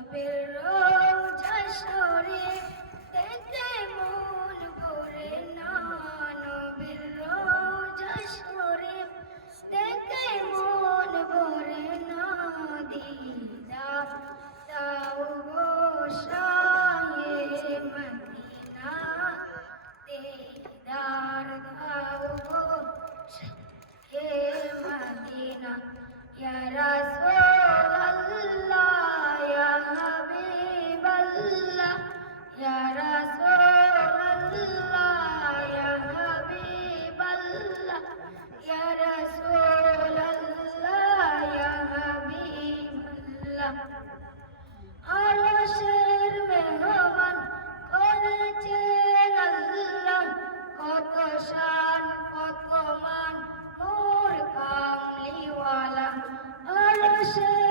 নবের রোজা শরীফ দেখতে মন ভরে না, নবের রোজা শরীফ দেখতে মন ভরে না, দিদার দাও গো শাহে মদিনা, দিদার দাও গো শাহে মদিনা, ইয়া রাসূলুল্লাহ ইয়া হাবিবাল্লাহ, ইয়া রাসূলুল্লাহ ইয়া হাবিবাল্লাহ, ইয়া রাসূলুল্লাহ ইয়া হাবিবাল্লাহ। আরশের মেহমান করেছেন আল্লাহ, কত শান কত মান নূর কামলিওয়ালা। আরশের